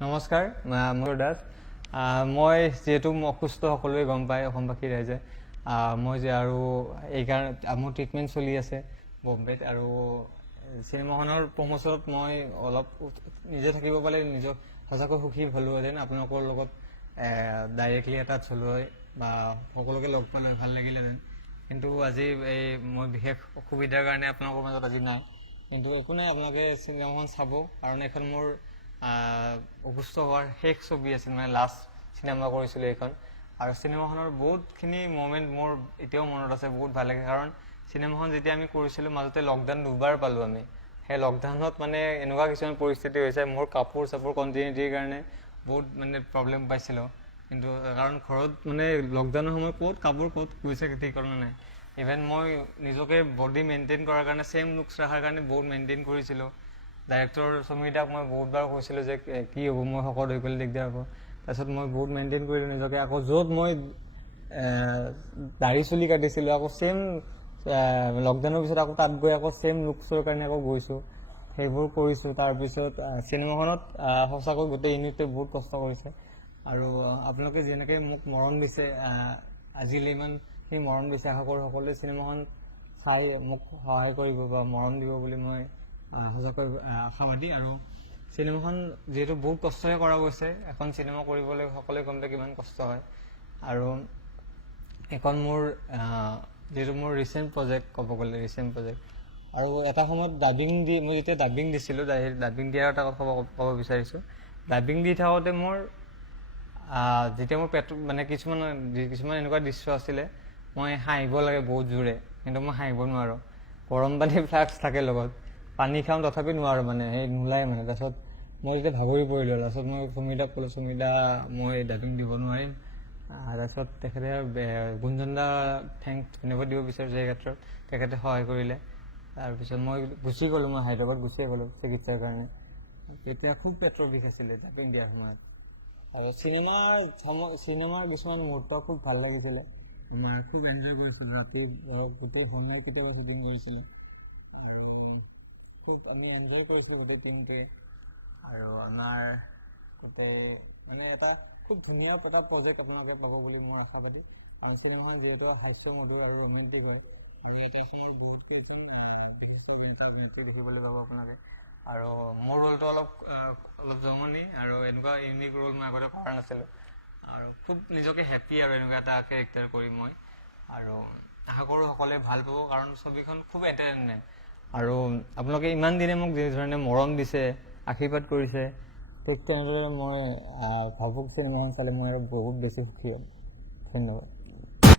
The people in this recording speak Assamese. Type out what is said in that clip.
নমস্কাৰ, মই দাস। মই যিহেতু অসুস্থ সকলোৱে গম পায় অসমবাসী ৰাইজে, মই যে আৰু এইকাৰণে মোৰ ট্ৰিটমেণ্ট চলি আছে বম্বেত, আৰু চিনেমাখনৰ প্ৰমোচনত মই অলপ নিজে থাকিব পালে নিজক সঁচাকৈ সুখী হ'লোহেঁতেন। আপোনালোকৰ লগত ডাইৰেক্টলি এটাচ হ'লো হয় বা সকলোকে লগ পালে ভাল লাগিলেহেঁতেন, কিন্তু আজি এই মই বিশেষ অসুবিধাৰ কাৰণে আপোনালোকৰ মাজত আজি নাই। কিন্তু একো নাই, আপোনালোকে চিনেমাখন চাব, কাৰণ এইখন মোৰ অসুস্থ হোৱাৰ শেষ ছবি আছিল, মানে লাষ্ট চিনেমা কৰিছিলোঁ এইখন। আৰু চিনেমাখনৰ বহুতখিনি মমেণ্ট মোৰ এতিয়াও মনত আছে, বহুত ভাল লাগে। কাৰণ চিনেমাখন যেতিয়া আমি কৰিছিলোঁ মাজতে লকডাউন দুবাৰ পালোঁ আমি। সেই লকডাউনত মানে এনেকুৱা কিছুমান পৰিস্থিতি হৈছে, মোৰ কাপোৰ চাপোৰ কণ্টিনিউটিৰ কাৰণে বহুত মানে প্ৰব্লেম পাইছিলোঁ। কিন্তু কাৰণ ঘৰত মানে লকডাউনৰ সময়ত ক'ত কাপোৰ ক'ত গৈছে ঠিকনা নাই। ইভেন মই নিজকে বডি মেইনটেইন কৰাৰ কাৰণে ছেইম লুকছ ৰখাৰ কাৰণে বহুত মেইনটেইন কৰিছিলোঁ। ডাইৰেক্টৰ সমীৰদাক মই বহুতবাৰ কৈছিলোঁ যে কি হ'ব, মই শকত হৈ গ'লে দিগদাৰ হ'ব। তাৰপিছত মই বহুত মেইনটেইন কৰিলোঁ নিজকে। আকৌ য'ত মই দাঢ়ি চুলি কাটিছিলোঁ, আকৌ ছেইম লকডাউনৰ পিছত আকৌ তাত গৈ আকৌ ছেইম লুকছৰ কাৰণে আকৌ গৈছোঁ, সেইবোৰ কৰিছোঁ। তাৰপিছত চিনেমাখনত সঁচাকৈ গোটেই ইউনিটটোৱে বহুত কষ্ট কৰিছে। আৰু আপোনালোকে যেনেকৈ মোক মৰম দিছে, আজিলৈ ইমানখিনি মৰম দিছে, আশা কৰোঁ সকলোৱে চিনেমাখন চাই মোক সহায় কৰিব বা মৰম দিব বুলি মই সঁচাকৈ আশাবাদী। আৰু চিনেমাখন যিহেতু বহুত কষ্টৰে কৰা গৈছে, এখন চিনেমা কৰিবলৈ সকলোৱে গম পায় কিমান কষ্ট হয়। আৰু এখন মোৰ যিহেতু মোৰ ৰিচেণ্ট প্ৰজেক্ট, ক'ব গ'লে ৰিচেণ্ট প্ৰজেক্ট। আৰু এটা সময়ত মই যেতিয়া ডাবিং দিছিলোঁ, ডাবিং দিয়াৰ এটা কথা ক'ব বিচাৰিছোঁ। ডাবিং দি থাকোঁতে মোৰ যেতিয়া মোৰ পেটত মানে কিছুমান এনেকুৱা দৃশ্য আছিলে, মই হাঁহিব লাগে বহুত জোৰে, কিন্তু মই হাঁহিব নোৱাৰোঁ। গৰম পানী ফ্লাক্স থাকে লগত, পানী খাওঁ তথাপি নোৱাৰোঁ, মানে সেই নোলায় মানে। তাৰপিছত মই যেতিয়া ভাগৰি পৰিলোঁ, তাৰপিছত মই সমীৰদাক ক'লোঁ, সমীৰদা মই ডাবিং দিব নোৱাৰিম। তাৰপিছত তেখেতে গুঞ্জনদা থেংকছ ধন্যবাদ দিব বিচাৰিছোঁ এই ক্ষেত্ৰত, তেখেতে সহায় কৰিলে। তাৰপিছত মই গুচি গ'লোঁ, মই হায়দৰাবাদ গুচিয়ে গ'লোঁ চিকিৎসাৰ কাৰণে। তেতিয়া খুব পেটৰ বিষ আছিলে ডাবিং দিয়াৰ সময়ত। আৰু চিনেমাৰ কিছুমান মুহূৰ্ত খুব ভাল লাগিছিলে, খুব এনজয় কৰিছিলোঁ। ৰাতি গোটেই সময় কেতিয়াবা শ্বুটিং কৰিছিলোঁ, আৰু খুব আমি এনজয় কৰিছিলোঁ গোটেই টিমটোৱে। আৰু আমাৰ গোটেই মানে এটা খুব ধুনীয়া এটা প্ৰজেক্ট আপোনালোকে পাব বুলি মই আশাবাদী। আৰু চিনেমাখন যিহেতু হাস্যমধুৰ আৰু ৰোমেণ্টিক হয়, আৰু এটা সময়ত বহুত কেইজন বিশিষ্ট গায়ক দেখিবলৈ পাব আপোনালোকে। আৰু মোৰ ৰোলটো অলপ জমনি, আৰু এনেকুৱা ইউনিক ৰোল মই আগতে কৰা নাছিলোঁ, আৰু খুব নিজকে হেপ্পী আৰু এনেকুৱা এটা কেৰেক্টাৰ কৰি মই। আৰু আশা কৰোঁ সকলোৱে ভাল পাব, কাৰণ ছবিখন খুব এণ্টাৰটেইনিং। আৰু আপোনালোকে ইমান দিনে মোক যিধৰণে মৰম দিছে, আশীৰ্বাদ কৰিছে, ঠিক তেনেদৰে মই ভাবোঁ চিনেমাখন চালে মই আৰু বহুত বেছি সুখী হ'ম। ধন্যবাদ।